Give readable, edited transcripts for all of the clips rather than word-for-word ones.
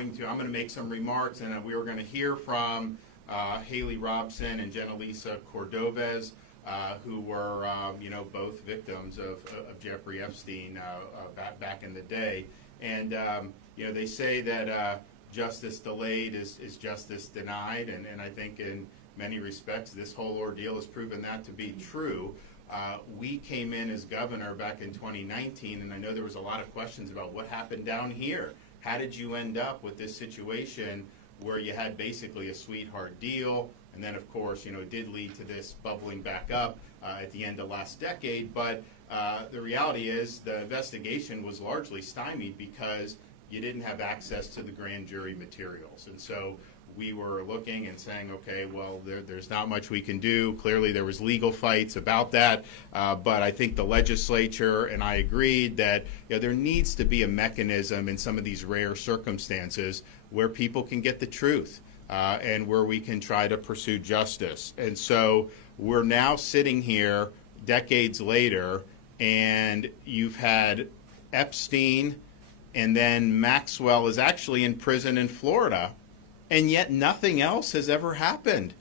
I'm going to make some remarks, and we are going to hear from Haley Robson and Jenna Lisa Cordovez, who were, both victims of Jeffrey Epstein back in the day. And, they say that justice delayed is justice denied, and I think in many respects this whole ordeal has proven that to be true. We came in as governor back in 2019, and I know there was a lot of questions about what happened down here. How did you end up with this situation where you had basically a sweetheart deal, and then, of course, it did lead to this bubbling back up at the end of last decade. But the reality is the investigation was largely stymied because you didn't have access to the grand jury materials. And so we were looking and saying, okay, well, there's not much we can do. Clearly there was legal fights about that, but I think the legislature and I agreed that there needs to be a mechanism in some of these rare circumstances where people can get the truth and where we can try to pursue justice. And so we're now sitting here decades later, and you've had Epstein, and then Maxwell is actually in prison in Florida, and yet nothing else has ever happened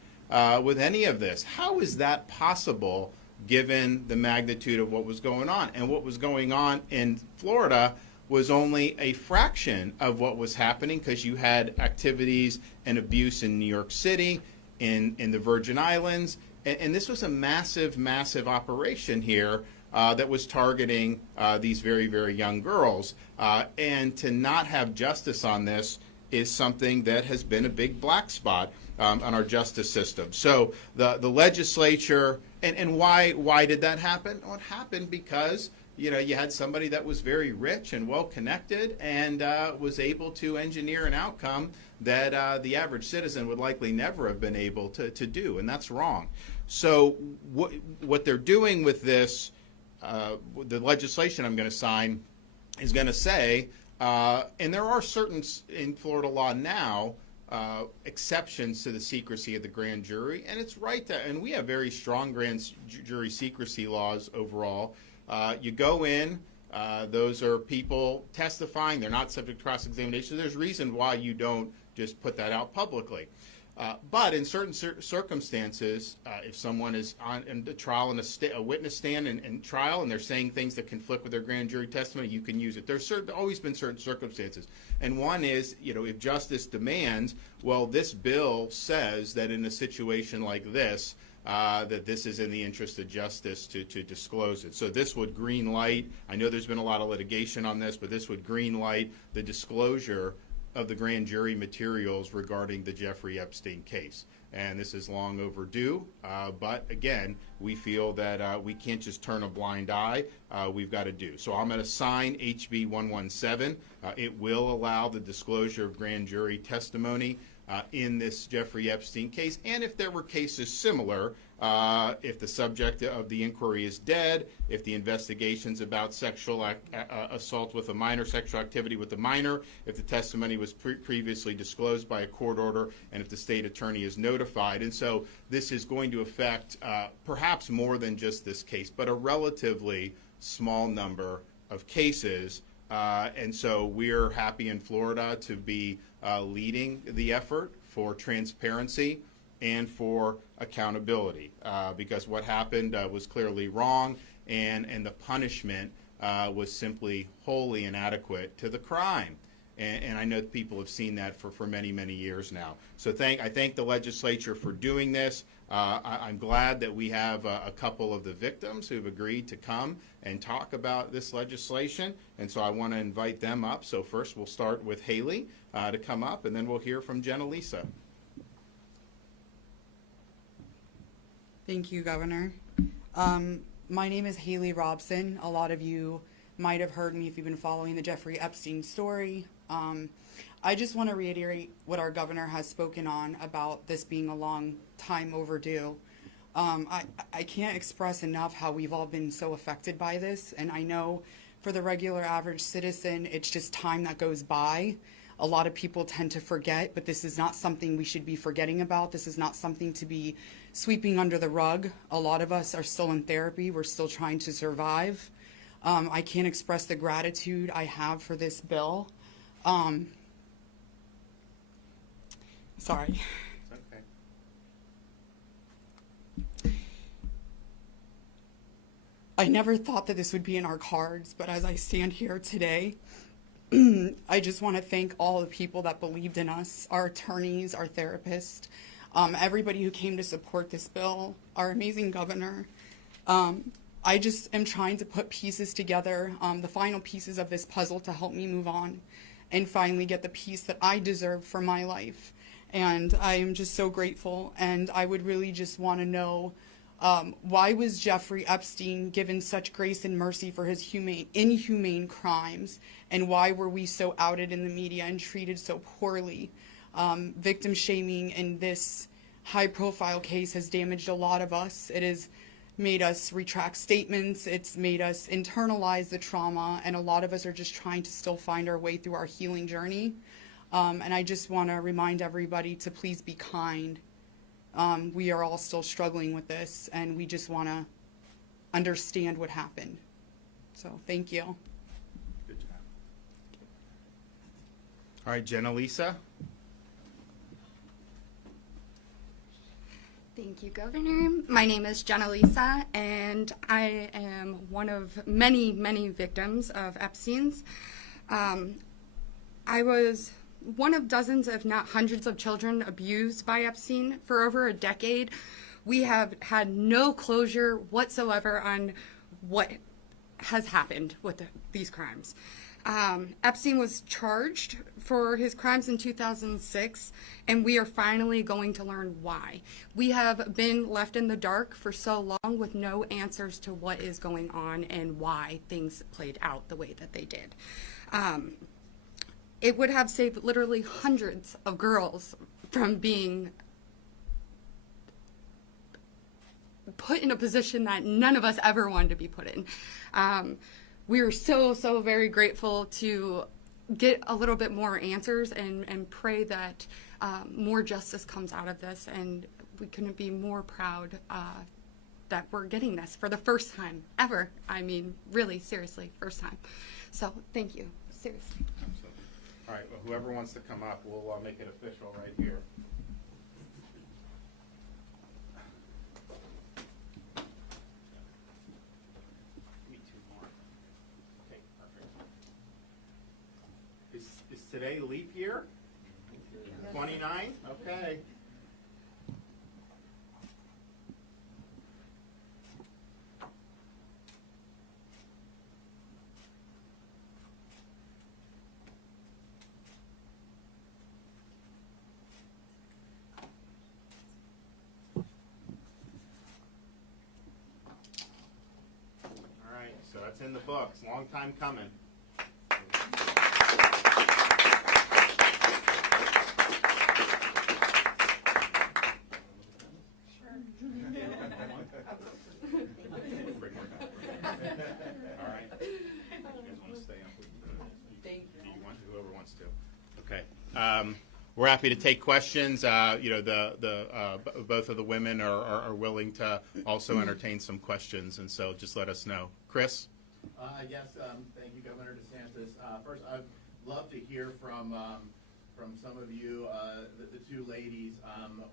with any of this. How is that possible given the magnitude of what was going on? And what was going on in Florida was only a fraction of what was happening, because you had activities and abuse in New York City, in the Virgin Islands, and this was a massive, massive operation here that was targeting these very, very young girls. And to not have justice on this is something that has been a big black spot on our justice system. So the legislature, and why did that happen? Well, it happened because you had somebody that was very rich and well connected and was able to engineer an outcome that the average citizen would likely never have been able to do, and that's wrong. So what they're doing with this, the legislation I'm going to sign is going to say, and there are certain in Florida law now exceptions to the secrecy of the grand jury, and it's right that, and we have very strong grand jury secrecy laws overall. You go in, those are people testifying, they're not subject to cross-examination. There's reason why you don't just put that out publicly. But in certain circumstances, if someone is in the trial in a witness stand and trial, and they're saying things that conflict with their grand jury testimony, you can use it. There's always been certain circumstances, and one is, if justice demands, well, this bill says that in a situation like this, that this is in the interest of justice to disclose it. So this would green light. I know there's been a lot of litigation on this, but this would green light the disclosure of the grand jury materials regarding the Jeffrey Epstein case. And this is long overdue, but again, we feel that we can't just turn a blind eye. We've got to do. So I'm going to sign HB 117. It will allow the disclosure of grand jury testimony in this Jeffrey Epstein case, and if there were cases similar, if the subject of the inquiry is dead, if the investigation's about sexual assault with a minor, sexual activity with a minor, if the testimony was previously disclosed by a court order, and if the state attorney is notified. And so this is going to affect perhaps more than just this case, but a relatively small number of cases. And so we're happy in Florida to be leading the effort for transparency and for accountability, because what happened was clearly wrong, and the punishment was simply wholly inadequate to the crime. And I know people have seen that for many, many years now. So I thank the legislature for doing this. I'm glad that we have a couple of the victims who've agreed to come and talk about this legislation, and so I want to invite them up. So first we'll start with Haley to come up, and then we'll hear from Jenna Lisa. Thank you, Governor. My name is Haley Robson. A lot of you might have heard me if you've been following the Jeffrey Epstein story. I just want to reiterate what our governor has spoken on about this being a long time overdue. I can't express enough how we've all been so affected by this, and I know for the regular average citizen, it's just time that goes by. A lot of people tend to forget, but this is not something we should be forgetting about. This is not something to be sweeping under the rug. A lot of us are still in therapy. We're still trying to survive. I can't express the gratitude I have for this bill. Sorry. It's okay. I never thought that this would be in our cards, but as I stand here today, I just want to thank all the people that believed in us, our attorneys, our therapists, everybody who came to support this bill, our amazing governor. I just am trying to put pieces together, the final pieces of this puzzle to help me move on and finally get the peace that I deserve for my life. And I am just so grateful, and I would really just want to know, why was Jeffrey Epstein given such grace and mercy for his inhumane crimes, and why were we so outed in the media and treated so poorly? Victim shaming in this high-profile case has damaged a lot of us. It has made us retract statements. It's made us internalize the trauma, and a lot of us are just trying to still find our way through our healing journey. And I just want to remind everybody to please be kind. We are all still struggling with this, and we just want to understand what happened. So thank you. Good job. All right, Jenna Lisa. Thank you, Governor. My name is Jenna Lisa, and I am one of many, many victims of Epstein's. I was one of dozens, if not hundreds, of children abused by Epstein for over a decade. We have had no closure whatsoever on what has happened with these crimes. Epstein was charged for his crimes in 2006, and we are finally going to learn why. We have been left in the dark for so long with no answers to what is going on and why things played out the way that they did. It would have saved literally hundreds of girls from being put in a position that none of us ever wanted to be put in. We are so very grateful to get a little bit more answers and pray that more justice comes out of this, and we couldn't be more proud that we're getting this for the first time ever. I mean, really, seriously, first time. So thank you, seriously. Absolutely. All right, well, whoever wants to come up, we'll make it official right here. Give me two more. Okay, perfect. Is today leap year? 29? Okay. So that's in the books. Long time coming. Sure. All right. You guys want to stay up? Thank you. Do you want to? Whoever wants to. Okay. We're happy to take questions. Both of the women are willing to also entertain some questions, and so just let us know. Chris? Yes, thank you, Governor DeSantis. First, I'd love to hear from some of you, the two ladies.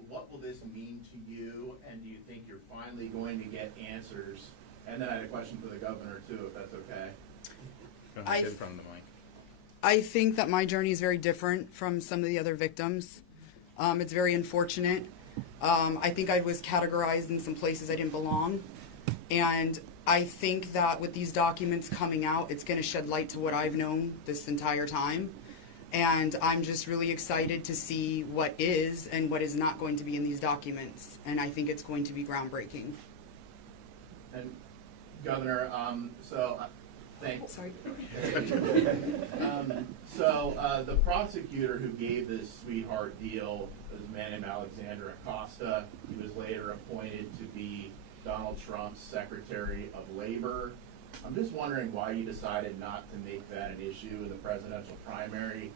What will this mean to you, and do you think you're finally going to get answers? And then I had a question for the governor, too, if that's okay. Go ahead, get in front of the mic. I think that my journey is very different from some of the other victims. It's very unfortunate. I think I was categorized in some places I didn't belong. And I think that with these documents coming out, it's going to shed light to what I've known this entire time. And I'm just really excited to see what is and what is not going to be in these documents. And I think it's going to be groundbreaking. And Governor, thanks. Sorry. The prosecutor who gave this sweetheart deal was a man named Alexander Acosta. He was later appointed to be Donald Trump's Secretary of Labor. I'm just wondering why you decided not to make that an issue in the presidential primary.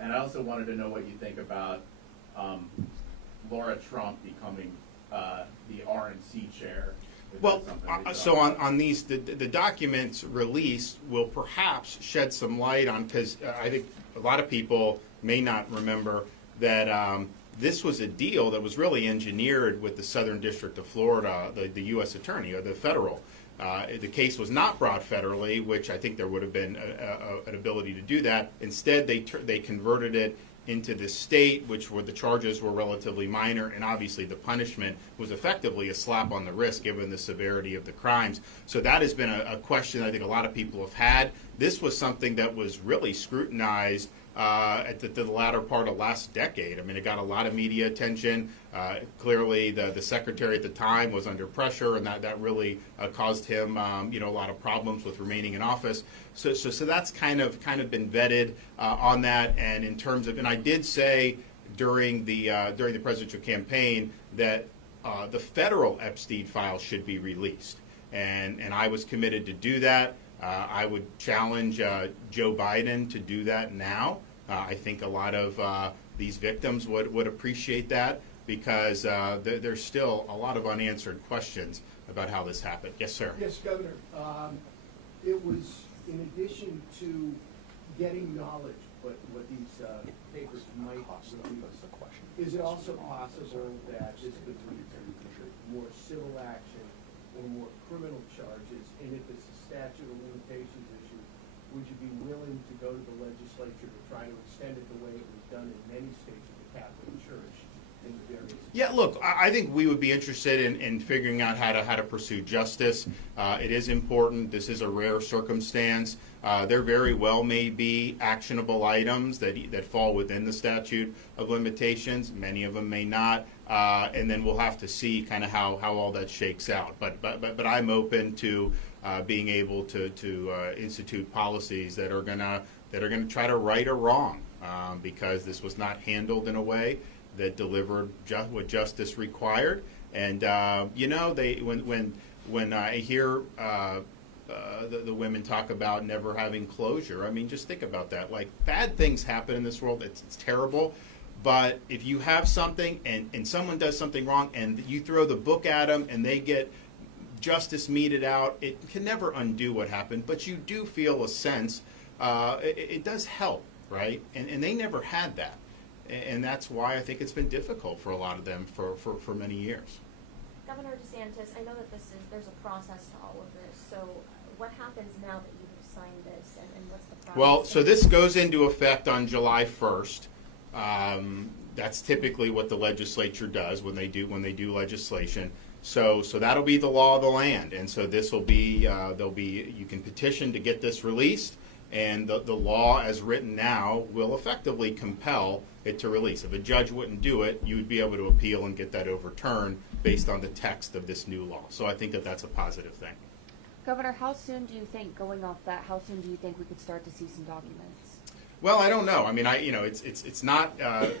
And I also wanted to know what you think about Laura Trump becoming the RNC chair. Well, so on these, the documents released will perhaps shed some light on, because I think a lot of people may not remember that this was a deal that was really engineered with the Southern District of Florida, the U.S. Attorney, or the federal. The case was not brought federally, which I think there would have been an ability to do that. Instead, they converted it into the state, where the charges were relatively minor, and obviously the punishment was effectively a slap on the wrist given the severity of the crimes. So that has been a question I think a lot of people have had. This was something that was really scrutinized at the latter part of last decade. I mean, it got a lot of media attention. Clearly, the secretary at the time was under pressure, and that really caused him, a lot of problems with remaining in office. So that's kind of been vetted on that. And in terms of, and I did say during the presidential campaign that the federal Epstein files should be released, and I was committed to do that. I would challenge Joe Biden to do that now. I think a lot of these victims would appreciate that, because there's still a lot of unanswered questions about how this happened. Yes, sir. Yes, Governor. It was in addition to getting knowledge what these papers might release. Is it also possible that this could lead to more civil action or more criminal charges? And if it's a statute of limitations issue, would you be willing to go to the legislature to try to extend it the way it was done in many states of the Catholic Church in the various? Yeah, look, I think we would be interested in figuring out how to pursue justice. It is important. This is a rare circumstance. There very well may be actionable items that fall within the statute of limitations. Many of them may not, and then we'll have to see kind of how all that shakes out. But I'm open to being able to institute policies that are gonna try to right a wrong, because this was not handled in a way that delivered what justice required. And when I hear the women talk about never having closure, I mean, just think about that. Like, bad things happen in this world. It's terrible. But if you have something and someone does something wrong and you throw the book at them and they get justice meted out, it can never undo what happened. But you do feel a sense, it does help, right? And they never had that. And that's why I think it's been difficult for a lot of them for many years. Governor DeSantis, I know that there's a process to all of this. So what happens now that you've signed this, and what's the process? Well, so this goes into effect on July 1st. That's typically what the legislature does when they do legislation. So that'll be the law of the land, and so this will be you can petition to get this released, and the law as written now will effectively compel it to release. If a judge wouldn't do it, you would be able to appeal and get that overturned based on the text of this new law. So I think that's a positive thing. Governor, how soon do you think, going off that, how soon do you think we could start to see some documents? Well, I don't know. I mean, it's not.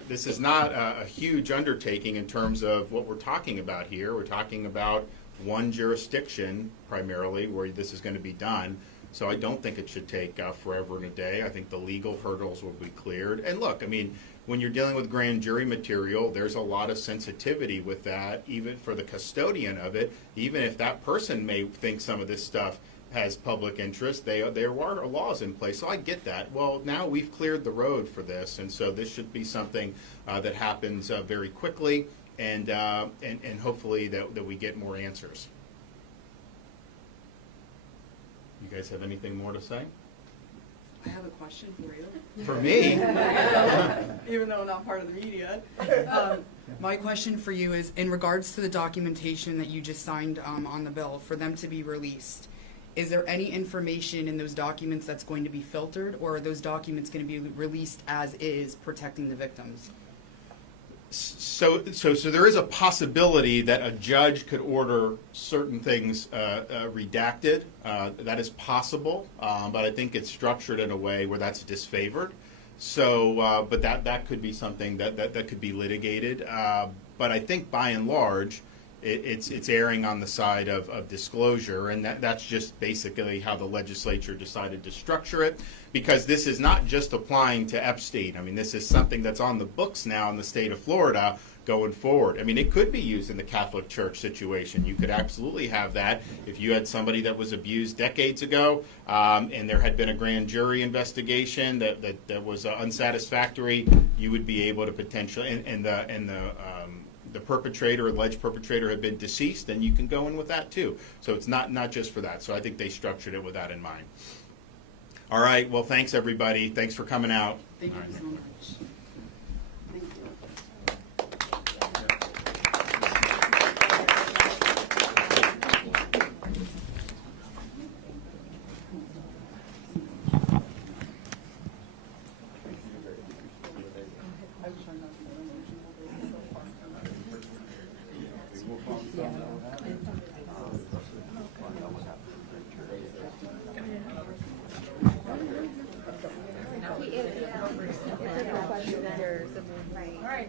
This is not a huge undertaking in terms of what we're talking about here. We're talking about one jurisdiction primarily where this is going to be done. So I don't think it should take forever and a day. I think the legal hurdles will be cleared. And look, I mean, when you're dealing with grand jury material, there's a lot of sensitivity with that, even for the custodian of it. Even if that person may think some of this stuff has public interest, there are laws in place. So I get that. Well, now we've cleared the road for this, and so this should be something that happens very quickly, and hopefully that we get more answers. You guys have anything more to say? I have a question for you. For me? Even though I'm not part of the media. My question for you is, in regards to the documentation that you just signed on the bill for them to be released, is there any information in those documents that's going to be filtered, or are those documents going to be released as is, protecting the victims? So there is a possibility that a judge could order certain things redacted. That is possible, but I think it's structured in a way where that's disfavored. So, but that could be something that could be litigated. But I think by and large, it's erring on the side of disclosure, and that's just basically how the legislature decided to structure it, because this is not just applying to Epstein. I mean, this is something that's on the books now in the state of Florida going forward. I mean, it could be used in the Catholic Church situation. You could absolutely have that if you had somebody that was abused decades ago, and there had been a grand jury investigation that was unsatisfactory. You would be able to potentially, and the perpetrator, alleged perpetrator, had been deceased, then you can go in with that too. So it's not just for that. So I think they structured it with that in mind. All right. Well, thanks everybody. Thanks for coming out. Thank you All right. so much. Thank you. All right.